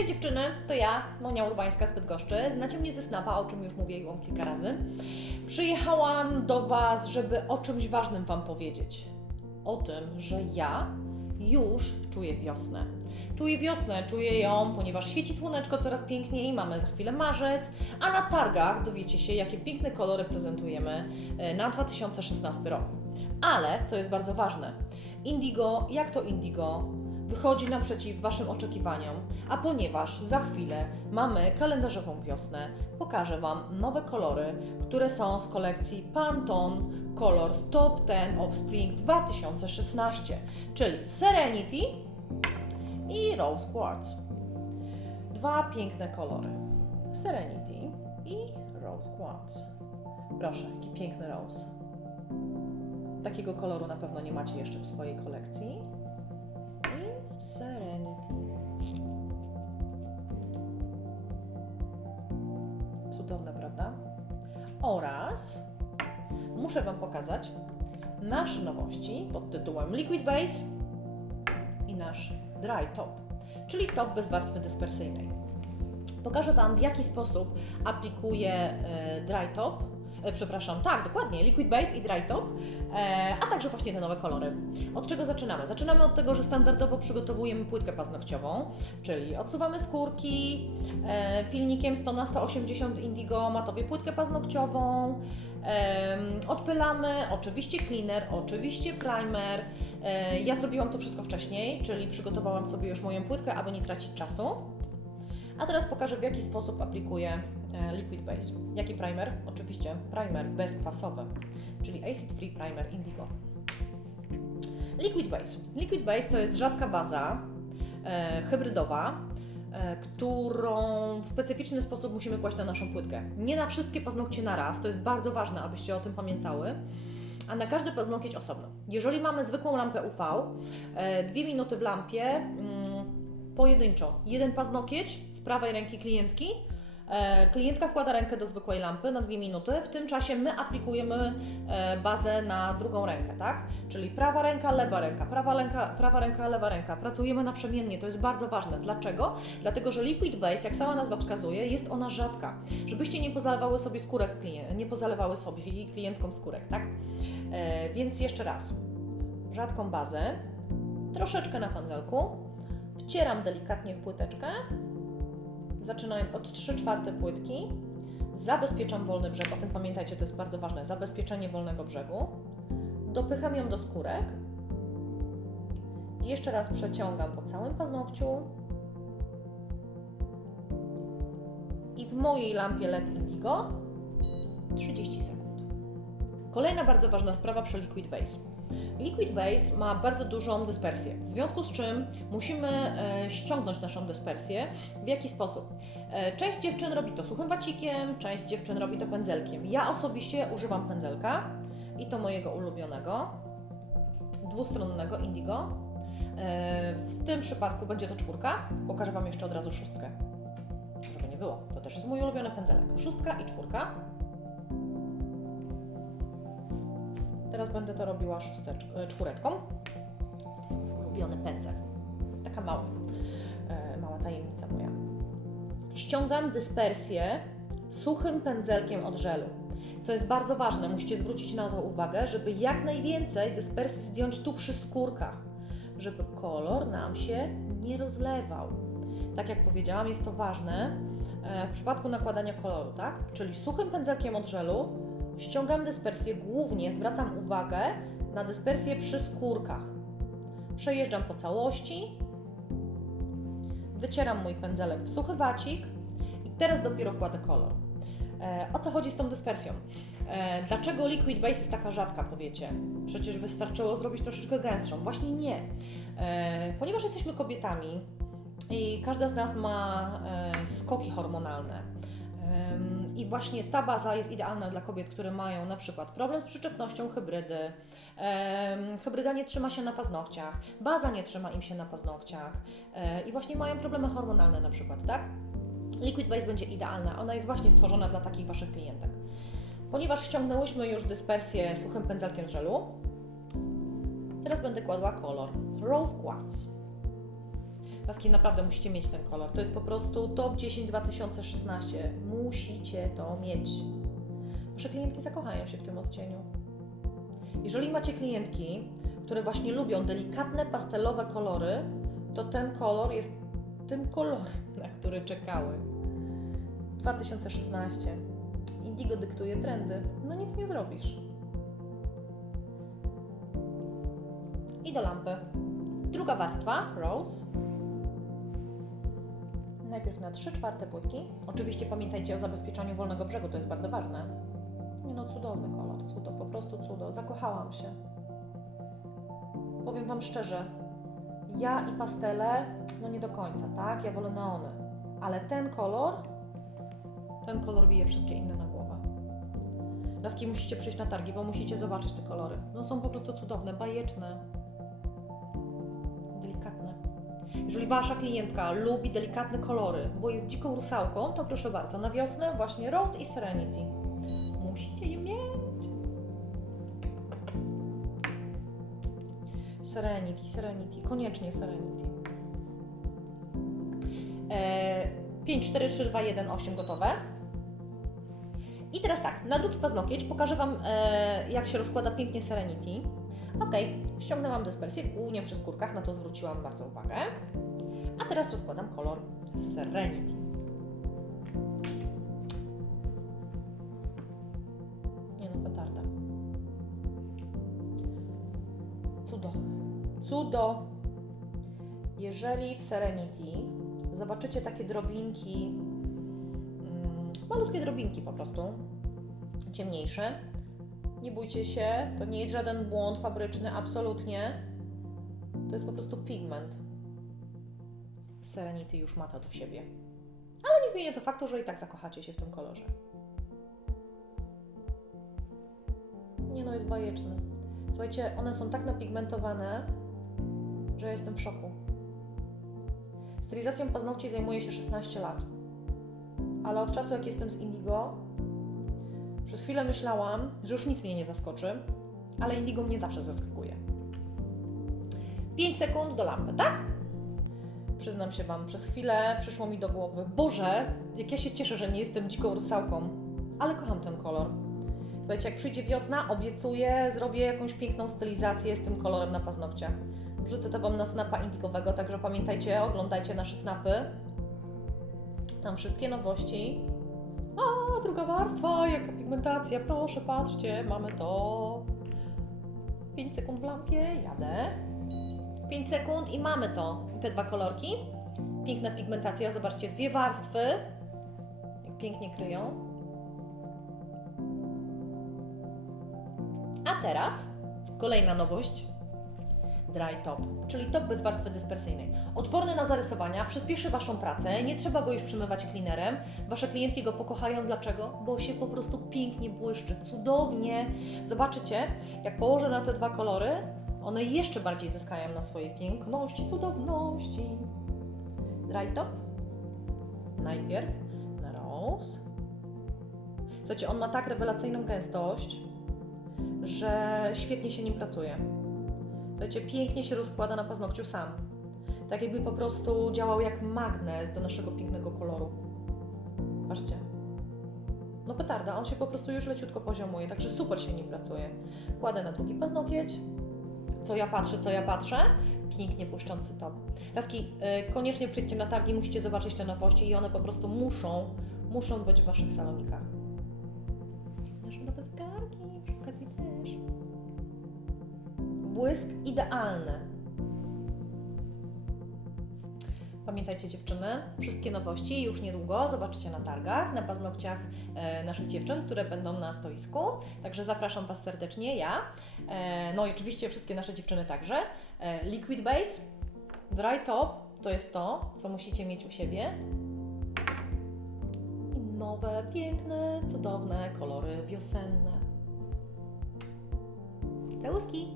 Cześć dziewczyny, to ja, Monia Urbańska z Bydgoszczy. Znacie mnie ze Snapa, o czym już mówiłam kilka razy. Przyjechałam do Was, żeby o czymś ważnym Wam powiedzieć. O tym, że ja już czuję wiosnę. Czuję ją, ponieważ świeci słoneczko coraz piękniej, mamy za chwilę marzec, a na targach dowiecie się, jakie piękne kolory prezentujemy na 2016 rok. Ale, co jest bardzo ważne, Indigo, jak to Indigo, wychodzi naprzeciw Waszym oczekiwaniom, a ponieważ za chwilę mamy kalendarzową wiosnę, pokażę Wam nowe kolory, które są z kolekcji Pantone Colors Top 10 of Spring 2016, czyli Serenity i Rose Quartz. Dwa piękne kolory, Serenity i Rose Quartz. Proszę, jaki piękny rose. Takiego koloru na pewno nie macie jeszcze w swojej kolekcji. I Serenity. Cudowne, prawda? Oraz muszę Wam pokazać nasze nowości pod tytułem Liquid Base i nasz Dry Top, czyli top bez warstwy dyspersyjnej. Pokażę Wam, w jaki sposób aplikuję Dry Top. Dokładnie, Liquid Base i Dry Top, a także właśnie te nowe kolory. Od czego zaczynamy? Zaczynamy od tego, że standardowo przygotowujemy płytkę paznokciową, czyli odsuwamy skórki, pilnikiem 100 na 180 Indigo matowię płytkę paznokciową, odpylamy, oczywiście cleaner, oczywiście primer. Ja zrobiłam to wszystko wcześniej, czyli przygotowałam sobie już moją płytkę, aby nie tracić czasu. A teraz pokażę, w jaki sposób aplikuję Liquid Base. Jaki primer? Oczywiście primer bezkwasowy, czyli Acid Free Primer Indigo. Liquid Base. Liquid Base to jest rzadka baza hybrydowa, którą w specyficzny sposób musimy kłaść na naszą płytkę. Nie na wszystkie paznokcie na raz, to jest bardzo ważne, abyście o tym pamiętały, a na każdy paznokieć osobno. Jeżeli mamy zwykłą lampę UV, 2 minuty w lampie, pojedynczo. Jeden paznokieć z prawej ręki klientki. Klientka wkłada rękę do zwykłej lampy na 2 minuty. W tym czasie my aplikujemy bazę na drugą rękę, tak? Czyli prawa ręka, lewa ręka, prawa ręka, lewa ręka. Pracujemy naprzemiennie, to jest bardzo ważne. Dlaczego? Dlatego, że Liquid Base, jak sama nazwa wskazuje, jest ona rzadka. Żebyście nie pozalewały sobie skórek i klientkom skórek, tak? Więc jeszcze raz. Rzadką bazę, troszeczkę na pędzelku. Wcieram delikatnie w płyteczkę, zaczynając od 3/4 płytki, zabezpieczam wolny brzeg, o tym pamiętajcie, to jest bardzo ważne, zabezpieczenie wolnego brzegu, dopycham ją do skórek, jeszcze raz przeciągam po całym paznokciu i w mojej lampie LED Indigo 30 sekund. Kolejna bardzo ważna sprawa przy Liquid Base. Liquid Base ma bardzo dużą dyspersję, w związku z czym musimy ściągnąć naszą dyspersję. W jaki sposób? Część dziewczyn robi to suchym wacikiem, część dziewczyn robi to pędzelkiem. Ja osobiście używam pędzelka i to mojego ulubionego, dwustronnego Indigo. W tym przypadku będzie to 4, pokażę Wam jeszcze od razu 6, żeby nie było. To też jest mój ulubiony pędzelek, 6 i 4. Teraz będę to robiła 4. To jest mój ulubiony pędzel. Taka mała tajemnica moja. Ściągam dyspersję suchym pędzelkiem od żelu. Co jest bardzo ważne, musicie zwrócić na to uwagę, żeby jak najwięcej dyspersji zdjąć tu przy skórkach, żeby kolor nam się nie rozlewał. Tak jak powiedziałam, jest to ważne w przypadku nakładania koloru, tak? Czyli suchym pędzelkiem od żelu ściągam dyspersję, głównie zwracam uwagę na dyspersję przy skórkach. Przejeżdżam po całości, wycieram mój pędzelek w suchy wacik i teraz dopiero kładę kolor. O co chodzi z tą dyspersją? Dlaczego Liquid Base jest taka rzadka, powiecie? Przecież wystarczyło zrobić troszeczkę gęstszą. Właśnie nie. Ponieważ jesteśmy kobietami i każda z nas ma skoki hormonalne. I właśnie ta baza jest idealna dla kobiet, które mają na przykład problem z przyczepnością hybrydy, hybryda nie trzyma się na paznokciach, baza nie trzyma im się na paznokciach i właśnie mają problemy hormonalne na przykład, tak? Liquid Base będzie idealna, ona jest właśnie stworzona dla takich Waszych klientek. Ponieważ ściągnęłyśmy już dyspersję suchym pędzelkiem z żelu, teraz będę kładła kolor Rose Quartz. Laski, naprawdę musicie mieć ten kolor. To jest po prostu top 10 2016. Musicie to mieć. Wasze klientki zakochają się w tym odcieniu. Jeżeli macie klientki, które właśnie lubią delikatne, pastelowe kolory, to ten kolor jest tym kolorem, na który czekały. 2016. Indigo dyktuje trendy. No nic nie zrobisz. I do lampy. Druga warstwa, rose. Najpierw na 3/4 płytki. Oczywiście pamiętajcie o zabezpieczaniu wolnego brzegu, to jest bardzo ważne. Nie no, cudowny kolor, cudo, po prostu cudo. Zakochałam się. Powiem Wam szczerze, ja i pastele, no nie do końca, tak? Ja wolę neony. Ale ten kolor bije wszystkie inne na głowę. Laski, musicie przyjść na targi, bo musicie zobaczyć te kolory. No są po prostu cudowne, bajeczne. Delikatne. Jeżeli Wasza klientka lubi delikatne kolory, bo jest dziką rusałką, to proszę bardzo, na wiosnę właśnie Rose i Serenity. Musicie je mieć. Serenity, koniecznie Serenity. 5, 4, 3, 2, 1, 8 gotowe. I teraz tak, na drugi paznokieć pokażę Wam, jak się rozkłada pięknie Serenity. Ok, ściągnęłam dyspersję, głównie przy skórkach, na to zwróciłam bardzo uwagę. A teraz rozkładam kolor Serenity. Nie no, petarda. Cudo. Cudo. Jeżeli w Serenity zobaczycie takie drobinki, malutkie drobinki po prostu, ciemniejsze, nie bójcie się, to nie jest żaden błąd fabryczny, absolutnie. To jest po prostu pigment. Serenity już ma to do siebie. Ale nie zmienia to faktu, że i tak zakochacie się w tym kolorze. Nie no, jest bajeczny. Słuchajcie, one są tak napigmentowane, że ja jestem w szoku. Stylizacją paznokci zajmuję się 16 lat. Ale od czasu, jak jestem z Indigo, przez chwilę myślałam, że już nic mnie nie zaskoczy, ale Indigo mnie zawsze zaskakuje. 5 sekund do lampy, tak? Przyznam się Wam, przez chwilę przyszło mi do głowy, Boże, jak ja się cieszę, że nie jestem dziką rusałką, ale kocham ten kolor. Słuchajcie, jak przyjdzie wiosna, obiecuję, zrobię jakąś piękną stylizację z tym kolorem na paznokciach. Wrzucę to Wam na snapa indigowego, także pamiętajcie, oglądajcie nasze snapy. Tam wszystkie nowości. A, druga warstwa, jaka pigmentacja, proszę, patrzcie, mamy to. 5 sekund w lampie, jadę. 5 sekund i mamy to. Te dwa kolorki. Piękna pigmentacja, zobaczcie, 2 warstwy. Jak pięknie kryją. A teraz kolejna nowość. Dry top, czyli top bez warstwy dyspersyjnej. Odporny na zarysowania, przyspieszy Waszą pracę, nie trzeba go już przymywać cleanerem. Wasze klientki go pokochają. Dlaczego? Bo się po prostu pięknie błyszczy, cudownie. Zobaczycie, jak położę na te 2 kolory, one jeszcze bardziej zyskają na swojej piękności, cudowności. Dry top. Najpierw na rose. Słuchajcie, on ma tak rewelacyjną gęstość, że świetnie się nim pracuje. Słuchajcie, pięknie się rozkłada na paznokciu sam. Tak jakby po prostu działał jak magnes do naszego pięknego koloru. Patrzcie. No petarda, on się po prostu już leciutko poziomuje, także super się nim pracuje. Kładę na drugi paznokieć. Co ja patrzę? Pięknie błyszczący top. Laski, koniecznie przyjdźcie na targi, musicie zobaczyć te nowości i one po prostu muszą być w Waszych salonikach. Nasze nowe zegarki, przy okazji też. Błysk idealny. Pamiętajcie dziewczyny, wszystkie nowości już niedługo zobaczycie na targach, na paznokciach naszych dziewczyn, które będą na stoisku. Także zapraszam Was serdecznie, ja. No i oczywiście wszystkie nasze dziewczyny także. Liquid Base, Dry Top to jest to, co musicie mieć u siebie. I nowe, piękne, cudowne kolory wiosenne. Całuski!